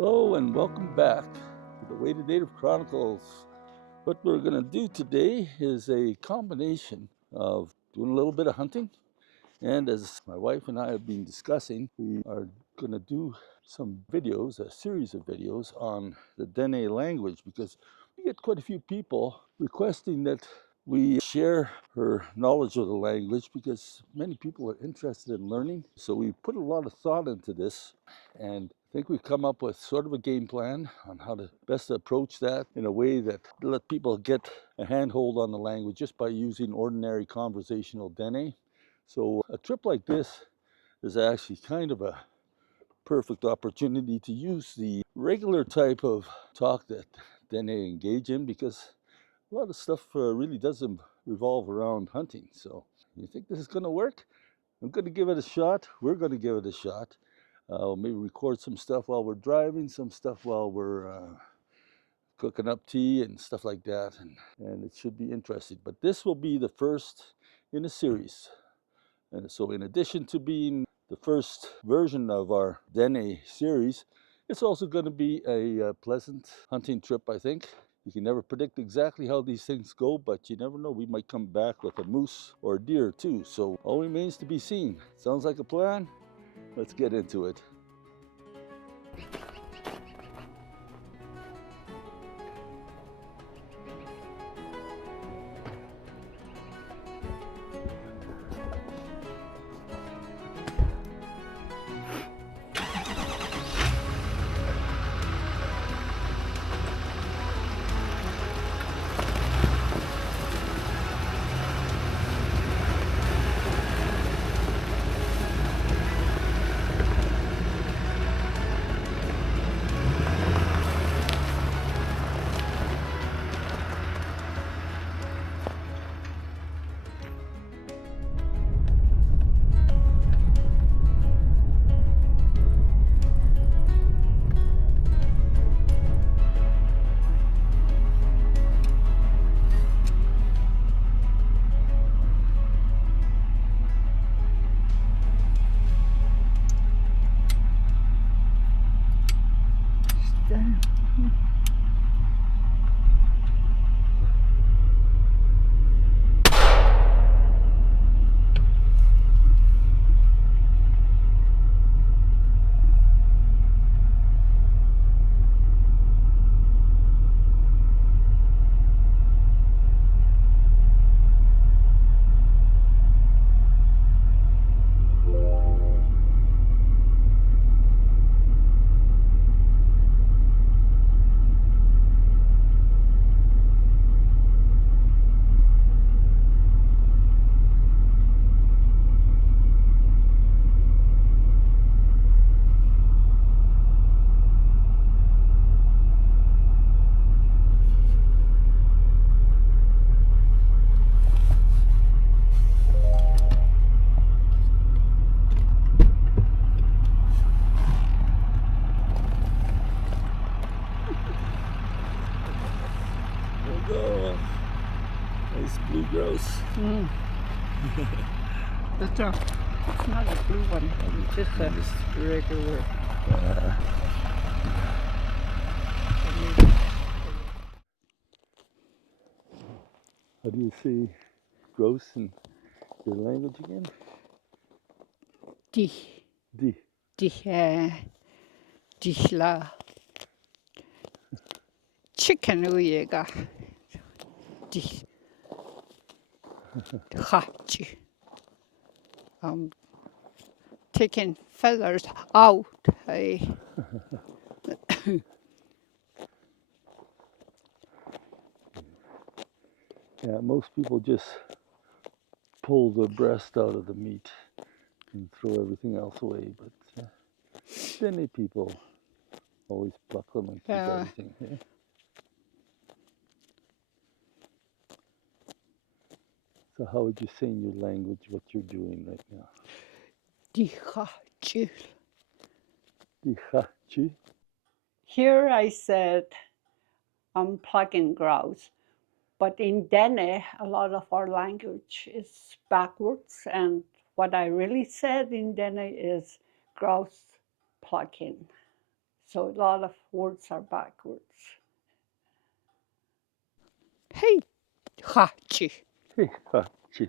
Hello and welcome back to the Weighted Native Chronicles. What we're going to do today is a combination of doing a little bit of hunting, and as my wife and I have been discussing, we are going to do some videos, a series of videos on the Dene language, because we get quite a few people requesting that we share her knowledge of the language because many people are interested in learning. So we put a lot of thought into this, and I think we've come up with sort of a game plan on how to best approach that in a way that let people get a handhold on the language just by using ordinary conversational Dene. So a trip like this is actually kind of a perfect opportunity to use the regular type of talk that Dene engage in, because a lot of stuff really doesn't revolve around hunting. So you think this is going to work? I'm going to give it a shot. We're going to give it a shot. Maybe record some stuff while we're driving, some stuff while we're cooking up tea and stuff like that. And it should be interesting. But this will be the first in a series. And so in addition to being the first version of our Dene series, it's also going to be a pleasant hunting trip, I think. You can never predict exactly how these things go, but you never know. We might come back with a moose or a deer too. So all remains to be seen. Sounds like a plan? Let's get into it. There we go. Nice blue grouse. That's it's not a blue one, it's just a regular. How do you say grouse in your language again? Die, Di. la chicken 우예가 die hatch. Taking feathers out. Yeah, most people just pull the breast out of the meat and throw everything else away, but Dene people always pluck them and keep everything. Yeah? So how would you say in your language what you're doing right now? Die hatch. Dihachi. Here I said I'm plucking grouse, but in Dene, a lot of our language is backwards, and what I really said in Dene is grouse plucking. So a lot of words are backwards. Hey, hachi. Hey, ha, chi,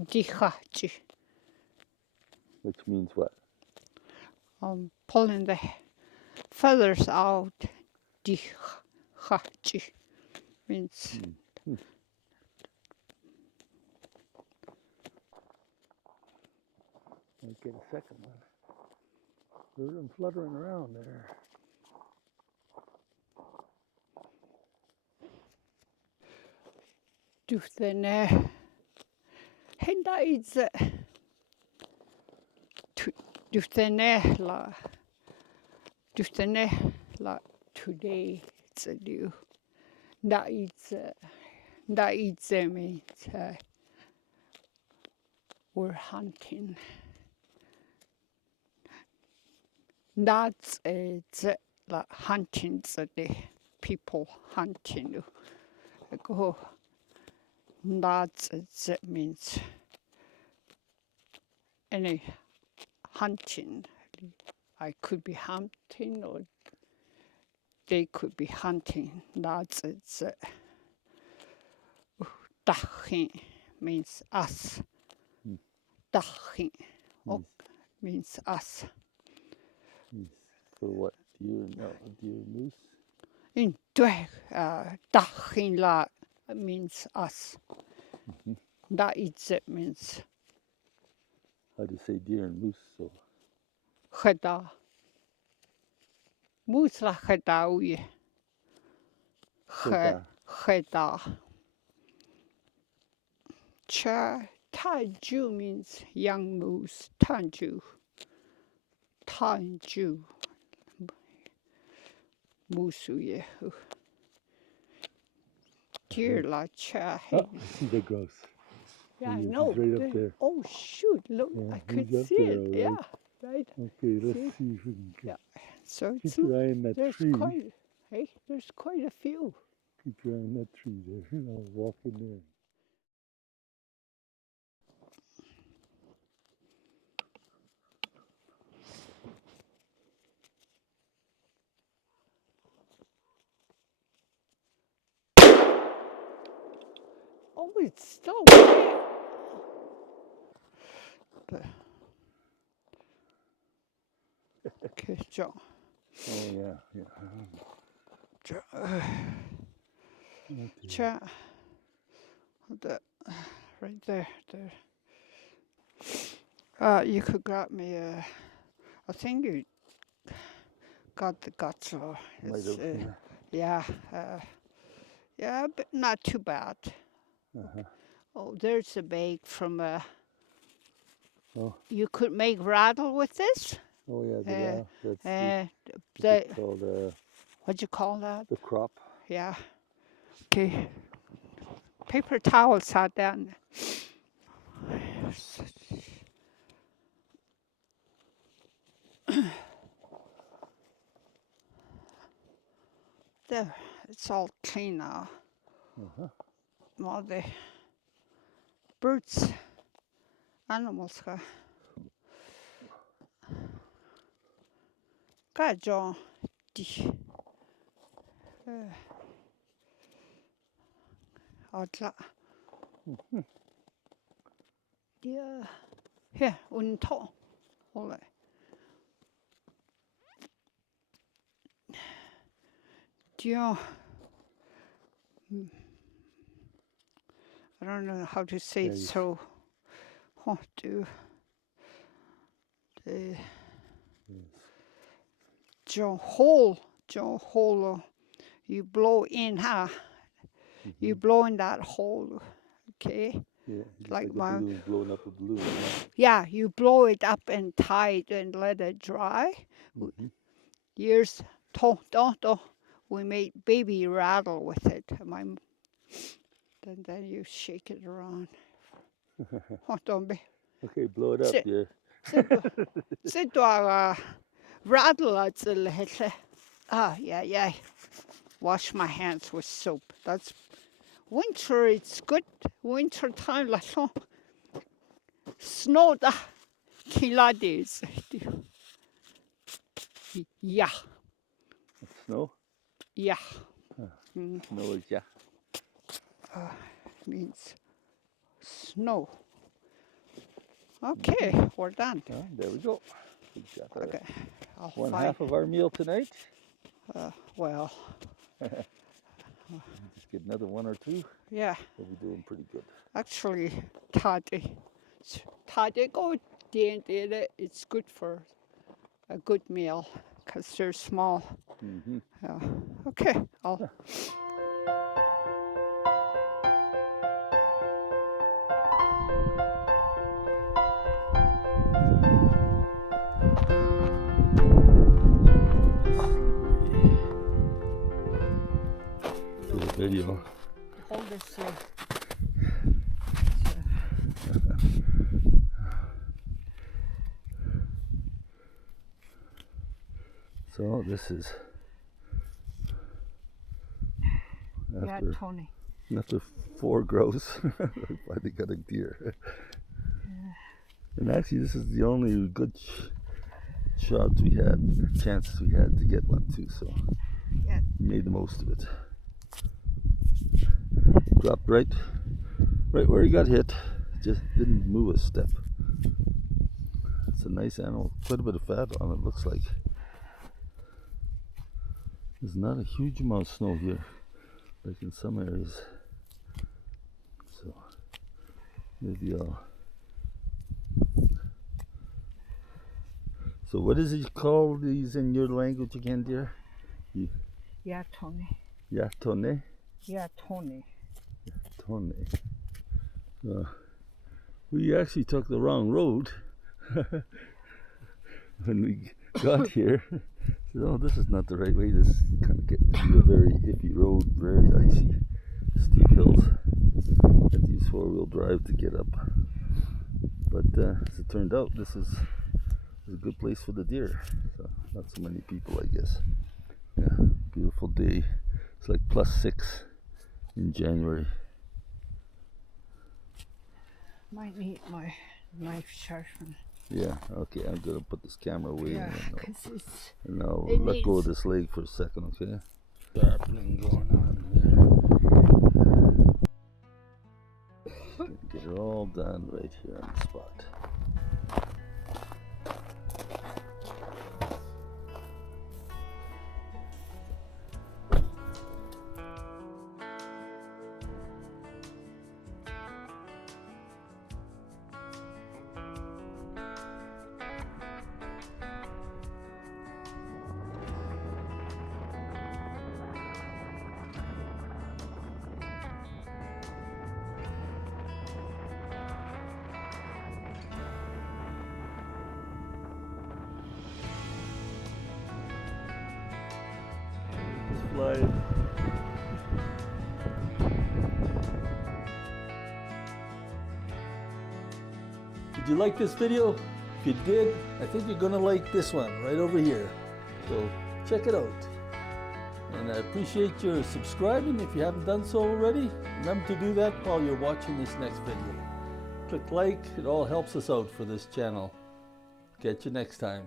Dihachi. which means what? Pulling the feathers out. Dihachi means Might get a second one. Heard them fluttering around there. Dufthene. Henda is Dufthene la today it's a do. That means we're hunting. That's it's like hunting the people hunting. Go. That's it means any hunting. I could be hunting or they could be hunting. That's it. Dachin means us. Dachin means us. For what? Deer? No, deer, moose? In Dachin la means us. That it means How do you say deer and moose? So Cheda. Moose la chedawi. Cheda. Taju means young moose. Tanju. Musuye. Deer la cha. I see the grouse. Yeah, I He's know. right up there. Oh shoot! Look, Yeah, I could he's up see there, it. all Yeah, right. right. Okay, let's See? see if we can Yeah. So keep your eye on that there's tree. there's quite a few. Keep your eye on that tree there. I'll walk in there. Oh, it's still there. Okay, Joe. Oh yeah, yeah. Joe. Right there. You could grab me I think you got the guts or Right over here. yeah, but not too bad. Oh, there's a bag from Oh. You could make rattle with this. Oh yeah, the rattle. That's called what'd you call that? the crop. Yeah. Okay. Paper towels out down. There, it's all clean now. All the birds, animals got. Got John. Yeah. Here, unto. Hold it. Yeah. I don't know how to say it, so do the John hole, you blow in, huh? You blow in that hole, okay? Yeah, like a my balloon blowing up a balloon. Yeah, you blow it up and tie it and let it dry. Years we made baby rattle with it. Then you shake it around. Okay, blow it up, yeah. Sit rattle at the yeah. Wash my hands with soap. That's winter. It's good. Winter time, like snow da kilades. Yeah, Snow? yeah. Snow is yeah. Means snow. Okay, we're done. There we go. We got our Okay, I'll one find. half of our meal tonight. Well, Just get another one or two. yeah. We'll be doing pretty good. Actually, go it's good for a good meal because they're small. Mm-hmm. Yeah. Okay, I'll. Do the video. Hold this. So this is Yeah, after Tony. after 4 grouse. I finally got a deer. And actually, this is the only good shots we had, chances we had to get one too. So Yeah. we made the most of it. Dropped right where he got hit. Just didn't move a step. It's a nice animal. Quite a bit of fat on it, looks like. There's not a huge amount of snow here, like in some areas. So maybe I'll. So what is it called these in your language again, dear? Yeah, Tony. Yatone? Yeah, Tony. Tone. We actually took the wrong road when we got here. Said, oh, this is not the right way. This kind of getting to be a very iffy road, very icy, steep hills. Had to use 4-wheel drive to get up. But as it turned out, this is a good place for the deer. So not so many people, I guess. Yeah, beautiful day. It's like +6 in January. Might need my knife sharpened. Yeah, okay, I'm gonna put this camera away Yeah, because it's. and I'll It let go of needs- this leg for a second, okay? Sharpening going on here. Get it all done right here on the spot. Just flying. Did you like this video? If you did, I think you're gonna like this one right over here. So check it out. And I appreciate your subscribing if you haven't done so already. Remember to do that while you're watching this next video. Click like, it all helps us out for this channel. Catch you next time.